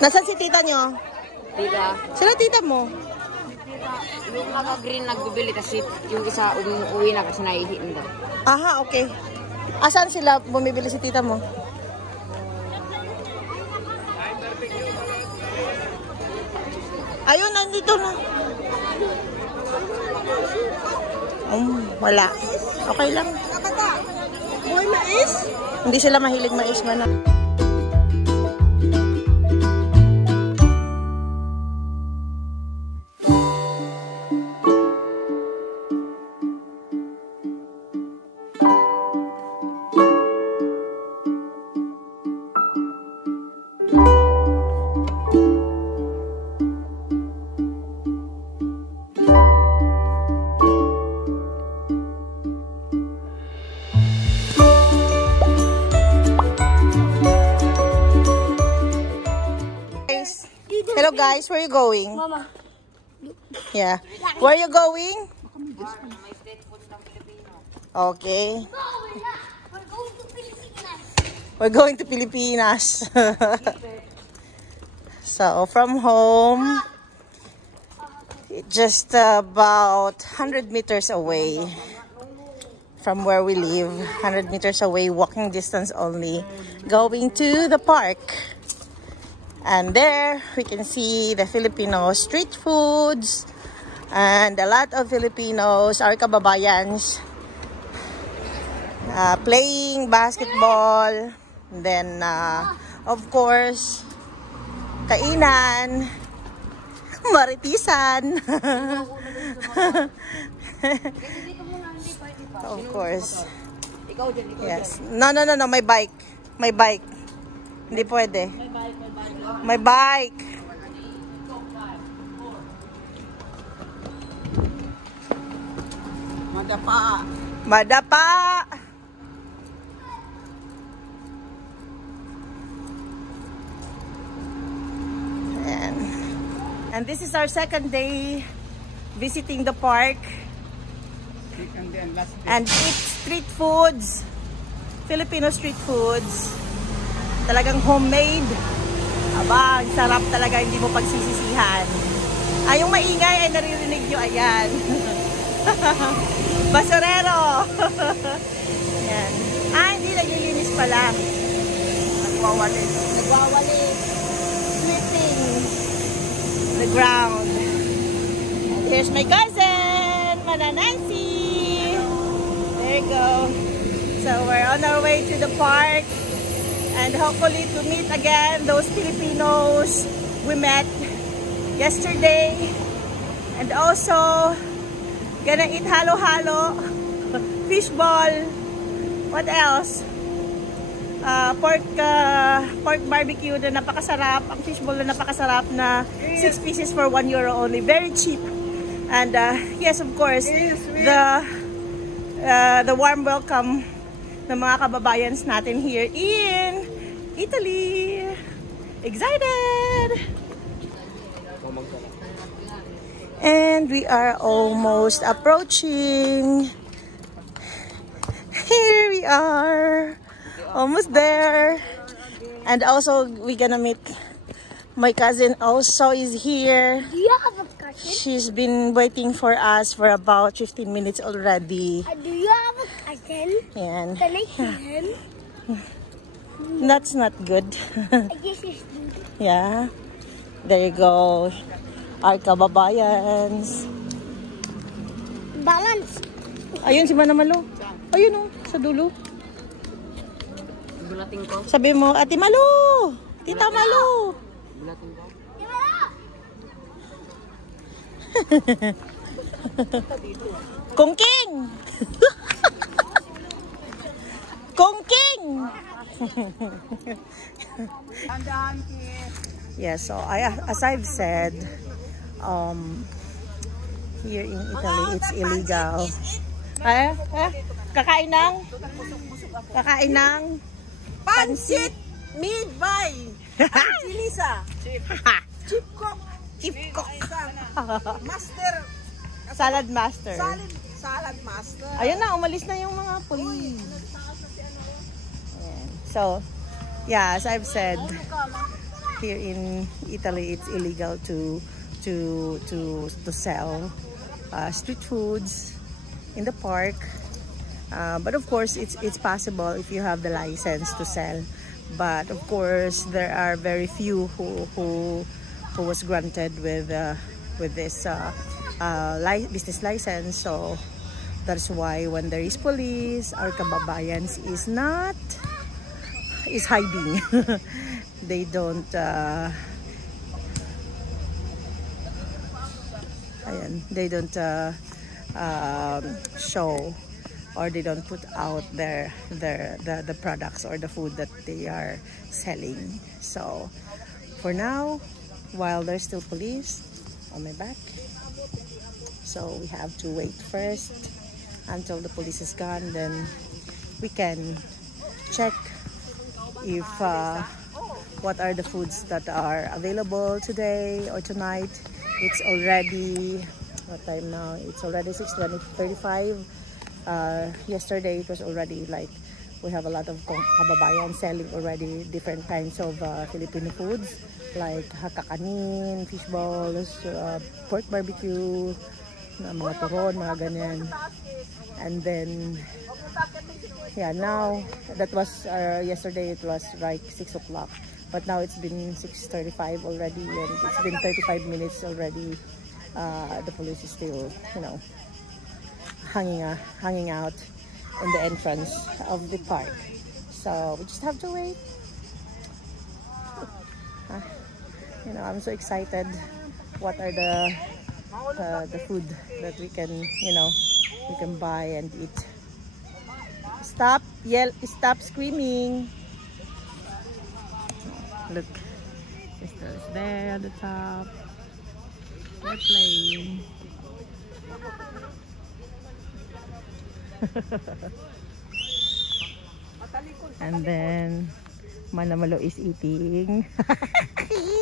Nasaan si tita nyo? Tita. Sila tita mo? Yung naka-green nagbibili kasi yung isa uwi na kasi naihiin daw. Aha, okay. Asan sila bumibili si tita mo? Ayun, nandito na. Wala. Okay lang. Boy, mais? Hindi sila mahilig mais man. Hello guys, where are you going? Mama. Yeah. Where are you going? Okay. We're going to Pilipinas. So from home, just about 100 meters away from where we live. 100 meters away, walking distance only. Going to the park. And there we can see the Filipino street foods and a lot of Filipinos, our kababayans, playing basketball. And then, of course, kainan, maritisan. Of course. Yes. No, my bike. My bike. Hindi pwede. My bike. Madapa. Madapa. And this is our second day visiting the park and eat street foods, Filipino street foods. Talagang homemade. Aba, ang sarap talaga, hindi mo pagsisisihan. Yung maingay ay naririnig nyo, ayan. Basurero. Ayan. Hindi naglilinis pala. Nagwawalis. Sweeping the ground. And here's my cousin, Mana Nancy. There you go. So we're on our way to the park. And hopefully to meet again those Filipinos we met yesterday. And also, gonna eat halo-halo, fishball, what else? Pork barbecue na napakasarap. Ang fishball na napakasarap na 6 pieces for €1 only. Very cheap. And yes, of course, the warm welcome ng mga kababayans natin here in Italy. Excited! And we are almost approaching. Here we are. Almost there. And also we're gonna meet my cousin also is here. Do you have a cousin? She's been waiting for us for about 15 minutes already. Do you have a cousin? And Can I see him? that's not good. I guess he's good. Yeah. There you go. Our kababayans. Balance. Ayun si Manamalo. Ayun oh, sa dulo. Bulating ko. Sabi mo, Ate Malu! Tita Malu! Bulating ko. Kongking! Kongking! Yeah, so as I've said, here in Italy, it's illegal. Kakain ng pansit Midbay. Lisa. Chip cook. Chip cook. Master. Salad master. Salad master. Ayun na, umalis na yung mga pulis. So, yeah, as I've said, here in Italy, it's illegal to sell street foods in the park. But of course, it's possible if you have the license to sell. But of course, there are very few who was granted with this business license. So that's why when there is police, our kababayans is hiding. They don't show, or they don't put out the products or the food that they are selling. So for now, while there's still police on my back, so we have to wait first until the police is gone, then we can check if what are the foods that are available today or tonight. It's already, what time now? It's already 6:35. Yesterday it was already like, we have a lot of kababayan selling already different kinds of Filipino foods like hakakanin, fish balls, pork barbecue, mga turon, mga ganyan. And then yeah, now that was yesterday it was like 6 o'clock, but now it's been 6:35 already, and it's been 35 minutes already. The police is still, you know, hanging out in the entrance of the park. So we just have to wait. You know, I'm so excited. What are the food that we can, you know, we can buy and eat. Stop screaming. Look, it's there at the top. They're playing. And then Manamalo is eating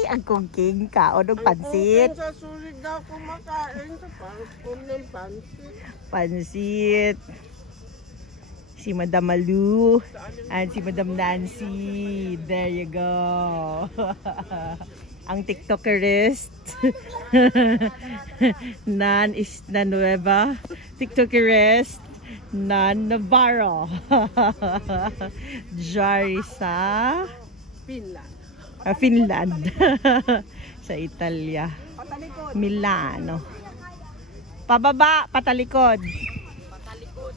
ang kungking kaon ng pansit. Sa sulit daw kumakain sa parkon ng pansit. Pansit. Si Madam Malu and si Madam Nancy. There you go. Ang TikTokerist. Nan is na nueva. TikTokerist. Nan Navarro. Jari sa Finland. Finland. Sa Italia. Patalikod. Milano. Pababa, patalikod. Patalikod.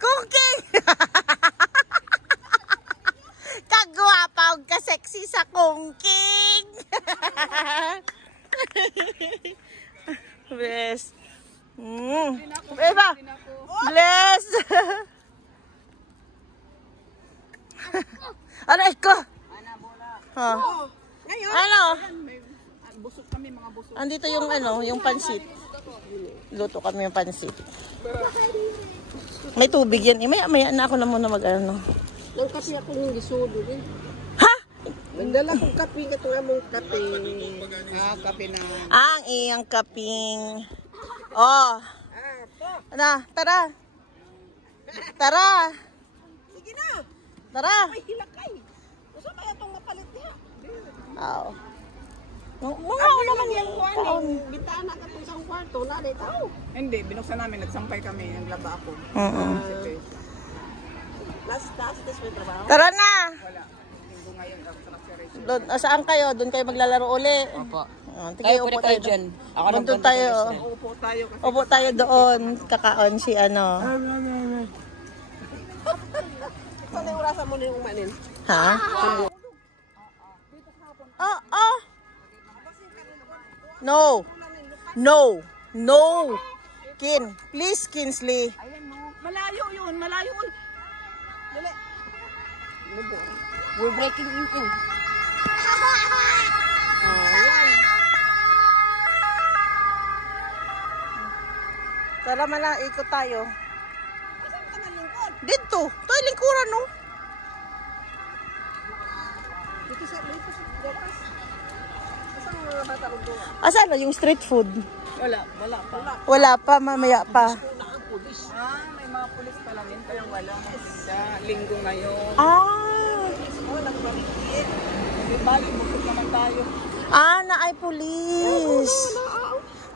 Cooking! Kagwapa o ka-sexy sa cooking! Bless. Eva! Bless! Aray ko! Huh. Ngayon, Ano? busog kami, mga busog. Andito yung ano, yung pansit. Luto kami yung pansit. May tubig yan. Maya na ako na muna mag-ano. Nang kape ako yung gisudo din. Ha? Nagdala kong kape, ito among kape. Kape na. Ang iyang kaping. Oh. Na, tara. Tara. Sige na. Tara. Ay, hilakay. Gusto ba itong mapalit niya? Oo. Mga ano naman yan. Kaon. Bitana ka itong isang kwarto. Naday tao. Hindi, binuksan namin, nagsampay kami, naglaba ako. Last may trabaho. Tara na. Wala. Linggo ngayon, sa Doon, saan kayo? Doon kayo maglalaro uli. Opo. Tigay, Kayo upo pwede kayo tayo dyan. Ako doon. nang Doon tayo. Upo tayo kasi Upo tayo doon. Kakaon si ano. Saan yung urasa mo na yung manin? Ha? Oh. No. No. No. Kin. Please, Kinsley. ayan mo. Malayo yun, malayo. Dali. We're breaking in. Tara mala, ikot tayo. Saan ka nalingkod? Dito. Tayo lingkuran, no? Dito sa gatas. Saan mga bata ko doon? Asan yung street food? Wala pa. Wala pa, mamaya pa. May mga mga pulis pala din, pero walang sa linggo ngayon. Ah! Oh, nagpaligid. Di bali, bukod naman tayo. Ah, na ay pulis.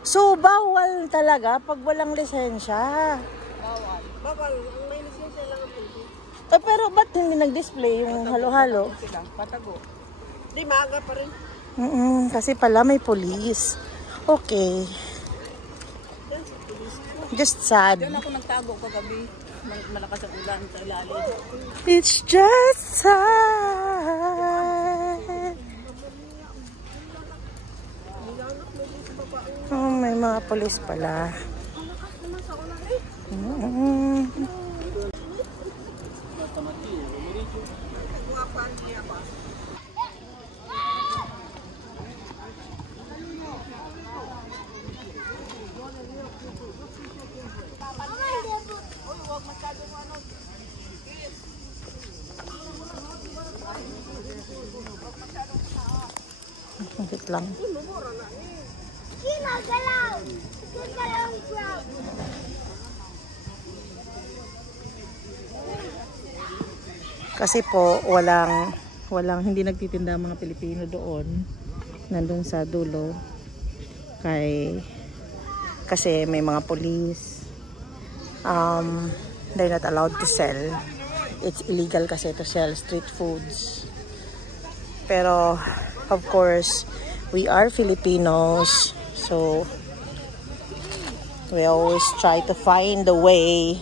So, bawal talaga pag walang lisensya. Bawal. Bawal, ang may lisensya lang ang pulis. Eh, pero ba't hindi nag-display yung halo-halo? Sila, patago. Di, maaga pa rin. Kasi pala may pulis. Okay. Just sad. Diyan ako nagtago kagabi. Malakas ang ulan sa ilalim. It's just sad. Oh, may mga pulis pala. Wait lang. Kasi po walang hindi nagtitinda ang mga Pilipino doon. Nandun sa dulo. Kasi may mga police. They're not allowed to sell. It's illegal kasi to sell street foods. Pero of course, we are Filipinos, so we always try to find a way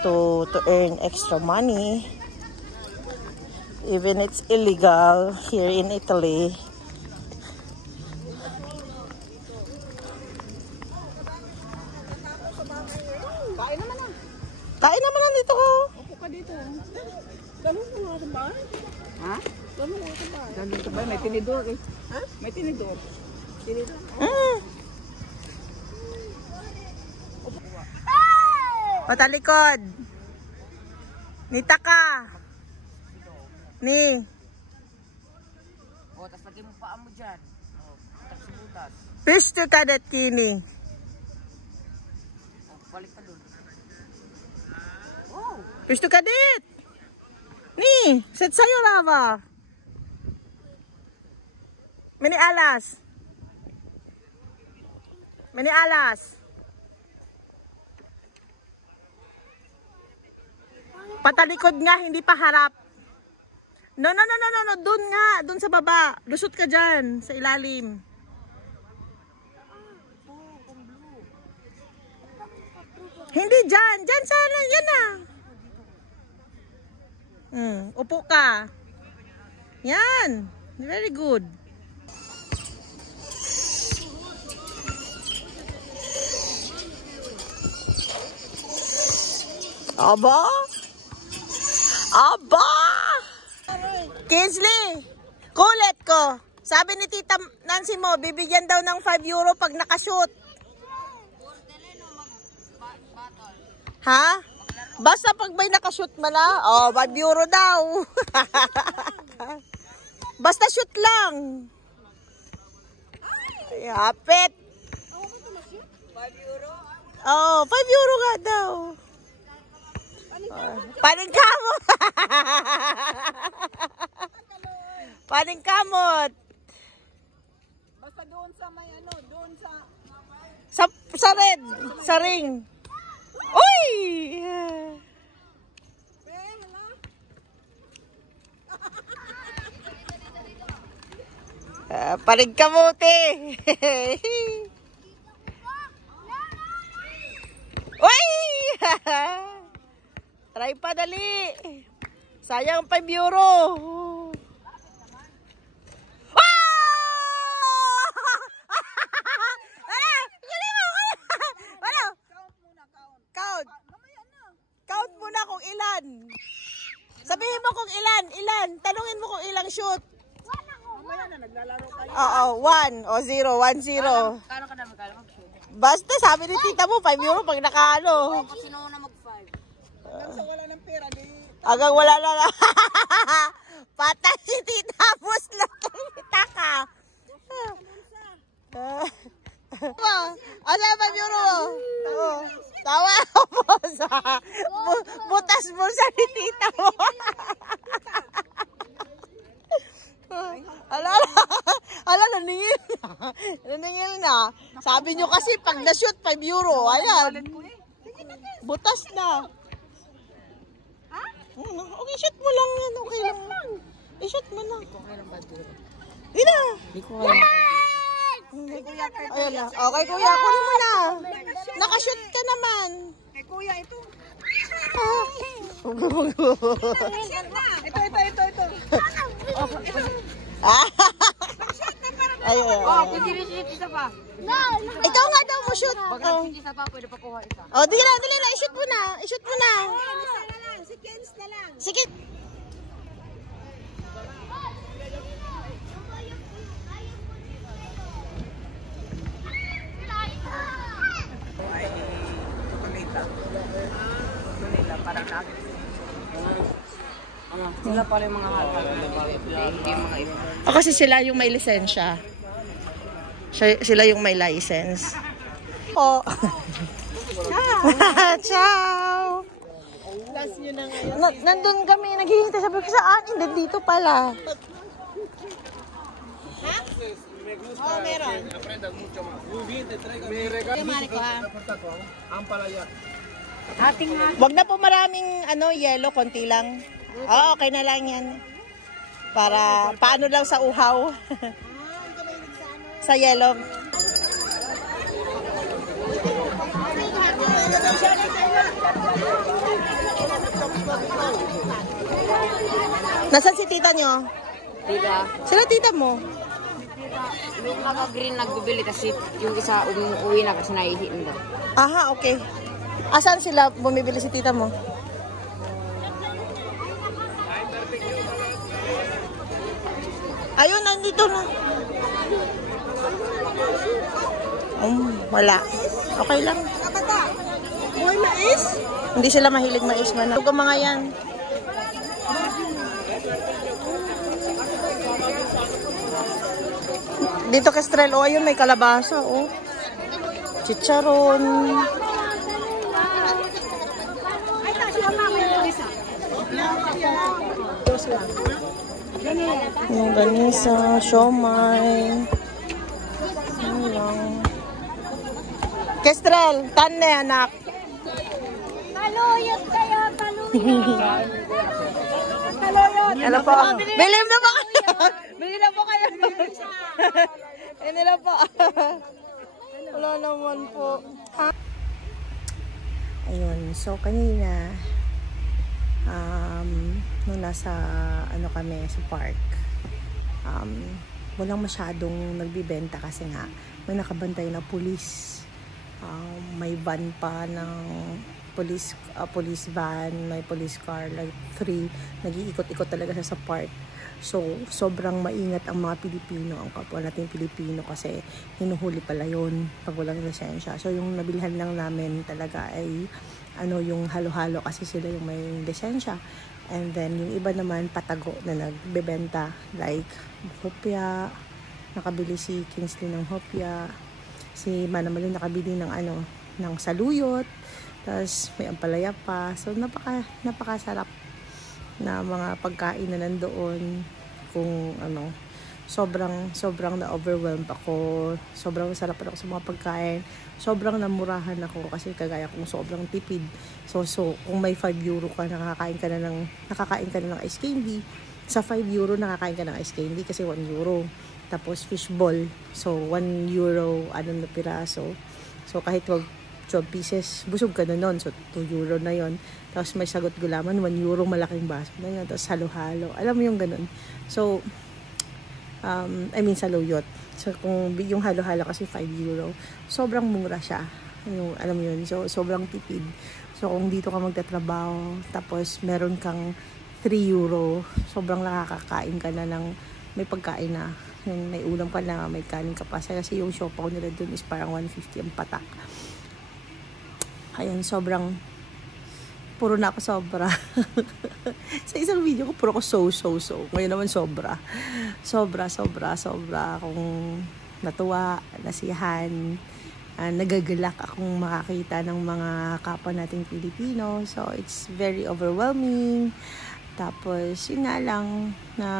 to earn extra money, even it's illegal here in Italy. Kain naman lang dito ko. Upo ka dito. Ganun mo nga sa bahay. Ha? Ganun mo nga sa bahay. Ganun ka ba? May tinidor eh. Ha? May tinidor. Tinito. Patalikod. Nita ka. Ni. O, tapos lagay mo paa mo dyan. O, tapos butas. Pisto ka dat kini. O, balik ka dun. Pisto ka dit. Ni. Set sa'yo lava. Mini alas. Mini alas. Patalikod nga, hindi pa harap. No. Doon nga. Doon sa baba. Lusot ka dyan. Sa ilalim. Hindi dyan. Dyan sana. Yan na. Upo ka. Yan. Very good. Aba? Aba! Kinsley, kulit ko. Sabi ni Tita Nancy mo, bibigyan daw ng 5 euro pag nakashoot. Ha? Basta pag may nakashoot mo na, 5 euro daw. Basta shoot lang. Ay, hapit. 5 euro? 5 euro nga daw. Paning kamot. Paning kamot. Basta doon sa may ano, doon sa... Sa red. Sa ring. Uy! Paning kamote. Uy! Try pa dali. Sayang 5 euro. Count muna kung ilan. Sabihin mo kung ilan. Tanungin mo kung ilang shoot. Mamaya na, naglalaro kayo. Oo, 1 o 0, 1-0. Kano ka naman kala mag-shoot? Basta sabi ni Tita mo 5 euro pag nakaano. Kung sino na mag-5. Hanggang sa wala ng pera, di... Hanggang wala na. Patay si Tita Bus lang kay Tita ka. Ano 5 euro? Oo. Tawa mo sa butas mo sa tita mo. Ala, naningil na. Sabi nyo kasi pag na-shoot, 5 euro. Ayan. Butas na. Ha? Okay, shoot mo lang yan. Okay lang. I-shoot mo na. Hindi na. Ayan na. Okay, kuya. Kunin mo na. Nakashoot ka naman. Eh, kuya, ito. Ito. Ayun. Oh, pwede rin shoot isa pa. Ikaw nga daw mo shoot. Pag nag-shoot isa pa, pwede pa kuha isa. Oh, dali na. I-shoot mo na. I-shoot mo na. Si Kens na lang. Sige. Manila, parang lagi. Sila pala yung mga halal. Hindi yung mga iba. O kasi sila yung may lisensya. Sila yung may license. Oh. Ciao. Last nyo na ngayon. Nandun kami, naghihintay. Sabi ko saan? Hindi, dito pala. Ha? Oo, meron. Mari ko ha. Ating nga. Wag na po maraming yellow, konti lang. Oh, okay na lang yan. Para paano lang sa uhaw. Sa yellow. Nasaan si tita nyo? Tita. Sila tita mo? Yung naka-green nagbibili kasi yung isa umuwi na kasi naihiin daw. Aha, okay. Asan sila bumibili si tita mo? Ayun, nandito na. Wala. Okay lang. Boy, mais? Hindi sila mahilig mais man. Ito mga yan. Dito Kestrel, oh, ayun may kalabasa, oh. Chicharon. Yung ganisa, siomay. Ano lang. Kestrel, tan na anak. Kaluyot kayo, kaluyot. Kaluyot. Ano po? Bilim na po kayo. Bili na po kayo. Hindi na po. Wala naman po. Ayun, so kanina nung nasa kami sa park, walang masyadong nagbibenta kasi nga may nakabantay na pulis. May van pa ng police van, may police car, like 3, nag-iikot-ikot talaga sa park. So, sobrang maingat ang mga Pilipino, ang kapwa natin Pilipino kasi hinuhuli pala yun pag walang lisensya. So, yung nabilhan lang namin talaga ay yung halo-halo kasi sila yung may lisensya. And then, yung iba naman patago na nagbebenta like hopya, nakabili si Kingsley ng hopya, si Manamalu nakabili ng saluyot, tapos may ampalaya pa. So, napakasarap na mga pagkain na nandoon. Kung sobrang na-overwhelmed ako. Sobrang sarap ako sa mga pagkain. Sobrang namurahan ako kasi kagaya kong sobrang tipid. So kung may 5 euro ka, nakakain ka na ng ice candy. Sa 5 euro, nakakain ka ng ice candy kasi 1 euro. Tapos fishball. So 1 euro, na piraso. So kahit 12 pieces, busog ka na nun. So 2 euro na yon. Tapos may sagot gulaman, 1 euro, malaking baso na yun. Tapos halo-halo. Alam mo yung ganun. So, saluyot. So, kung yung halo-halo kasi 5 euro, sobrang mura siya. Alam mo yun. So, sobrang tipid. So, kung dito ka magtatrabaho, tapos meron kang 3 euro, sobrang nakakakain ka na ng may pagkain na. May ulam ka na, may kanin ka pa. Kasi yung siopaw nila dun is parang 150 ang patak. Ayun, puro na ako sobra. Sa isang video ko, puro ko so. Ngayon naman sobra. Sobra akong natuwa, nasiyahan. nagagalak akong makakita ng mga kapwa nating Pilipino. So, it's very overwhelming. Tapos, yun nga lang na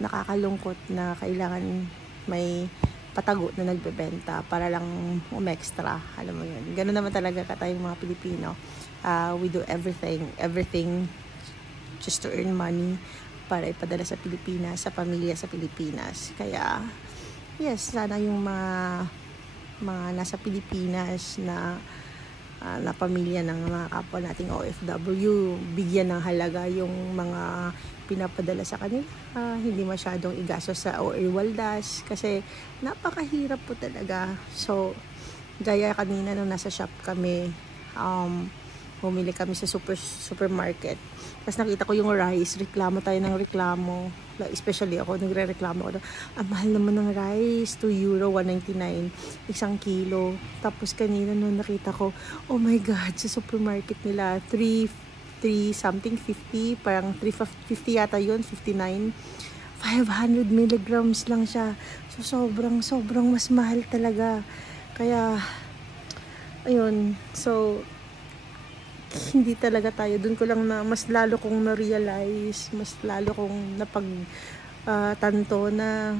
nakakalungkot na kailangan may patago na nagbebenta para lang umextra. Alam mo yun. Ganun naman talaga ka tayong mga Pilipino. We do everything just to earn money para ipadala sa Pilipinas, sa pamilya sa Pilipinas. Kaya, yes, sana yung mga nasa Pilipinas na pamilya ng mga kapwa nating OFW, bigyan ng halaga yung mga pinapadala sa kanila. Hindi masyadong igastos sa OR Waldas kasi napakahirap po talaga. So, gaya kanina nung nasa shop kami, bumili kami sa supermarket. Tapos nakita ko yung rice, reklamo tayo ng reklamo. Especially ako, nagre-reklamo ako. Ang mahal naman ng rice, €2.199, 1 kilo. Tapos kanina nung nakita ko, oh my God, sa supermarket nila, 3 something 50, parang 350 yata yun, 59. 500 milligrams lang siya. So sobrang mas mahal talaga. Kaya, ayun, so hindi talaga tayo. Doon ko lang na mas lalo kong na-realize, mas lalo kong tanto na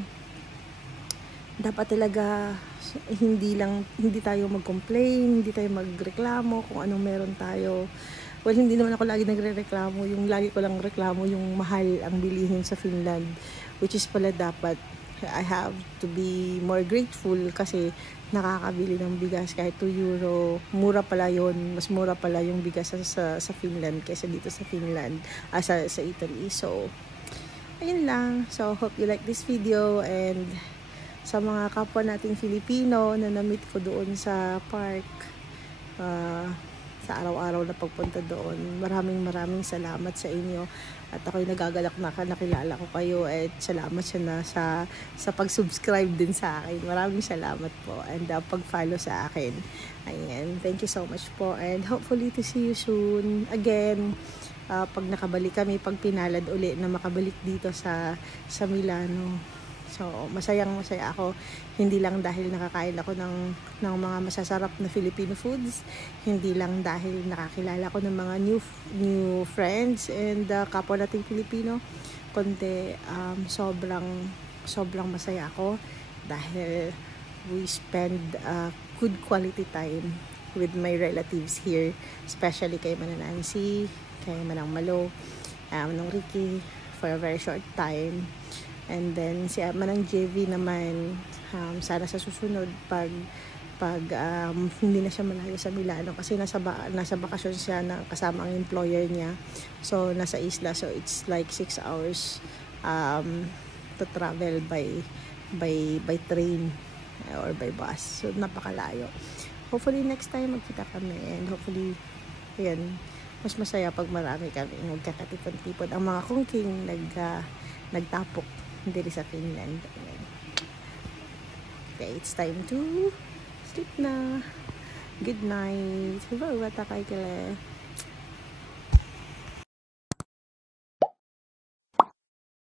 dapat talaga hindi tayo mag-complain, hindi tayo magreklamo kung anong meron tayo. Well, hindi naman ako lagi nagre-reklamo. Yung lagi ko lang reklamo yung mahal ang bilihin sa Finland, which is pala dapat I have to be more grateful kasi nakakabili ng bigas kahit €2. Mura pala yun. Mas mura pala yung bigas sa Finland kaysa dito sa Finland, sa Italy. So, ayun lang. So, hope you like this video, and sa mga kapwa nating Filipino na na-meet ko doon sa park, sa araw-araw na pagpunta doon, maraming salamat sa inyo. At ako'y nagagalak na nakilala ko kayo, at salamat siya sa pag-subscribe din sa akin. Maraming salamat po, and pag-follow sa akin. Ayan, thank you so much po, and hopefully to see you soon again. Pag nakabalik kami, pag pinalad uli na makabalik dito sa Milano. So, masaya ako, hindi lang dahil nakakain ako ng mga masasarap na Filipino foods, hindi lang dahil nakakilala ko ng mga new friends and kapwa nating Filipino, kundi sobrang masaya ako dahil we spend good quality time with my relatives here, especially kay Manang Nancy, kay Manang Malo, Manang Ricky, for a very short time. And then si Manang JV naman, sana sa susunod pag hindi na siya malayo sa Milano kasi nasa bakasyon siya na kasama ang employer niya. So nasa isla, so it's like 6 hours to travel by train or by bus. So napakalayo. Hopefully next time magkita kami, and hopefully ayan, mas masaya pag marami kami nagkakatipon-tipon. Ang mga kongking nagtapok dito sa Finland. Okay, it's time to sleep na. Good night. Hiba, wata kay kale.